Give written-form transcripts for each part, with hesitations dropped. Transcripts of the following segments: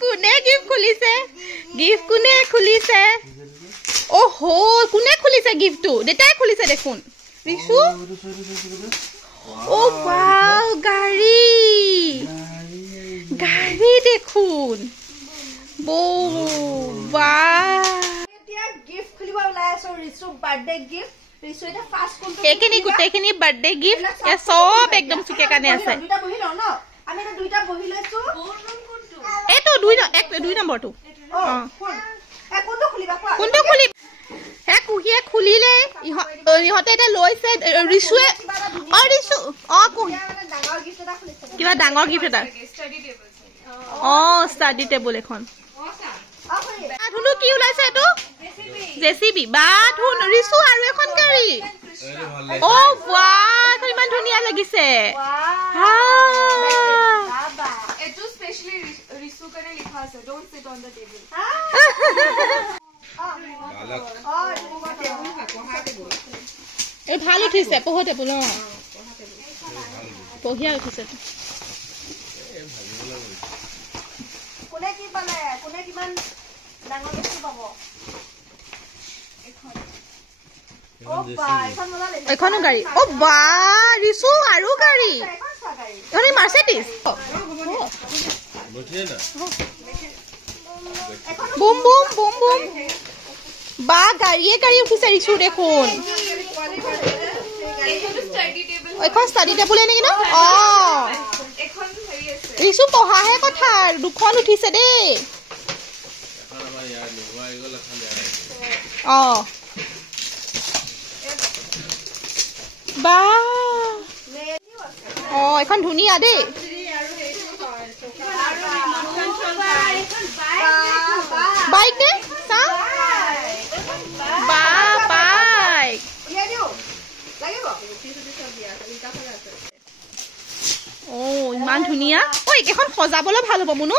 কোনে গিফ্ট খুলিছে গিফ্ট কোনে খুলিছে ওহো কোনে খুলিছে গিফটটো দেতাই খুলিছে দেখোন ৰিশু ও ওয়াও গাড়ী দেখোন বো বাহ এতিয়া গিফট খুলিব ওলাই আছো ৰিশু বাৰ্থডে গিফট ৰিশু এটা ফাৰ্স্ট কোনটো এখিনি গুটেখিনি বাৰ্থডে গিফট এ সব একদম চুকে কানে আছে দুটা বহি লও ন আমি এটা দুইটা বহি লৈছো কোনটো এটো দুই নম্বৰটো কোনটো খুলিবা কোনটো খুলি হে কুহিয়ে খুলিলে ইহতে এটা লৈছে ৰিশুৱে ৰিশু ডাঙৰ গিফট এটা খুলিছে কিবা ডাঙৰ গিফট এটা ষ্টাডি টেবুল এখন ধুনু কি ওলাইছে এটো জেসিবি বা ধুন ৰিশু আৰু এখন গাড়ী ও বাহ ইমান ধুনীয়া লাগিছে এটো স্পেশালি ৰিশু কাৰণে লিখা আছে don't sit on the table এই ভাল উঠিছে পঢ়া টেবুল পঢ়িয়া উঠিছে কোনে কি পালে কোনে কিমান ডাঙৰ বস্তু পাব এখনো গাড়ী ও বা ৰিশু আৰু গাড়ী এখনি মাৰ্সিডিজ বুম বুম বুম বুম বা গাড়ী উঠিছে ৰিশু দেখোন এখন ষ্টাডি টেবুল নেকি ন ৰিশু পঢ়াহে কথা দুখন উঠিছে দেই বা এখন ধুনীয়া দেই বাইক নে চাও বা বাইক ইমান ধুনীয়া এইকেইখন সজাবলৈ ভাল হ'ব মুনু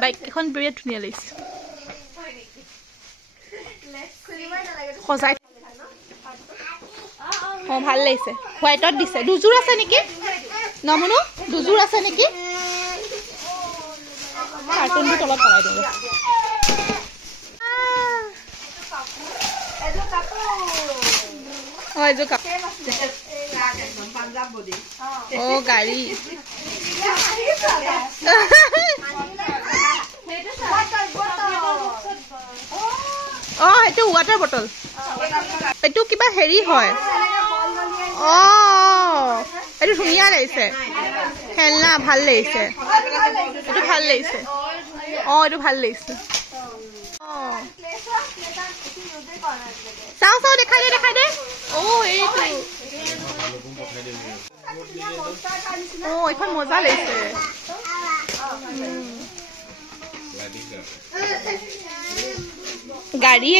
বাইক এখন বিৰাট ধুনীয়া লাগিছে সজাই ভাল লাগিছে হোৱাইটত দিছে দুযোৰ আছে নেকি নমুনু দুযোৰ আছে নেকি কাৰ্টুনটো তলত পেলাই দিওঁ এযোৰ কাপোৰ গাড়ী সেইটো ৱাটাৰ বটল এইটো কিবা হেৰি হয় এইটো ধুনীয়া লাগিছে খেলনা ভাল লাগিছে এইটো ভাল লাগিছে এইটো ভাল লাগিছে চাও দেখাই দে এইটো এইখন মজা লাগিছে গাড়ী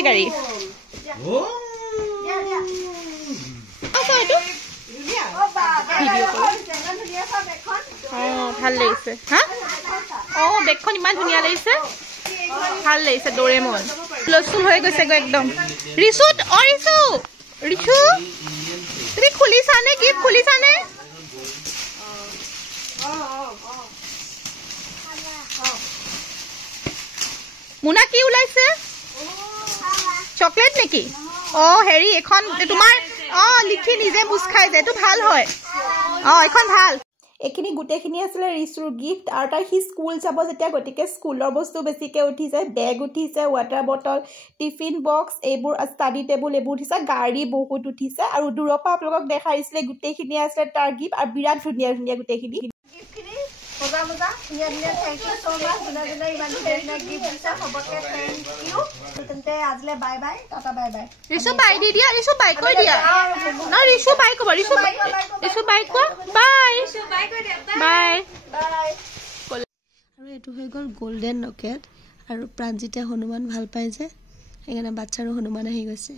ভাল লাগিছে হা বেগখন ইমান ধুনীয়া লাগিছে ভাল লাগিছে ডৰেমন লচুল হৈ গৈছে একদম ৰিশু তুমি খুলিছানে গিফ্ট খুলিছানে মুনা কি ওলাইছে চকলেট নেকি হেৰি এখন তোমাৰ লিখি নিজে বুজ খাই যায় এইটো ভাল হয় এখন ভাল এইখিনি গোটেইখিনি আছিলে ৰিশুৰ গিফ্ট আৰু তাৰ সি স্কুল যাব যেতিয়া গতিকে স্কুলৰ বস্তু বেছিকৈ উঠিছে বেগ উঠিছে ৱাটাৰ বটল টিফিন বক্স এইবোৰ ষ্টাডি টেবুল এইবোৰ উঠিছে গাড়ী বহুত উঠিছে আৰু দূৰৰ পৰা আপোনালোকক দেখাইছিলে গোটেইখিনি আছিলে তাৰ গিফ্ট আৰু বিৰাট ধুনীয়া গোটেইখিনি মজা ধুনীয়া থেংক ইউ সো মাচ যোনে ইমান ধুনীয়া গিফ্ট দিছে সবকে থেংক ইউ তেন্তে আজিলে bye bye tata bye bye ৰিশু by the দিয়া ৰিশু বাই কৈ দিয়া না ৰিশু বাই কব ৰিশু বাই কৈ বাই বাই আৰু এইটো হৈ গ'ল গোল্ডেন ৰকেট আৰু প্ৰাঞ্জিতে হনুমান ভাল পায় যে সেইকাৰণে বাচ্চাৰো হনুমান আহি গৈছে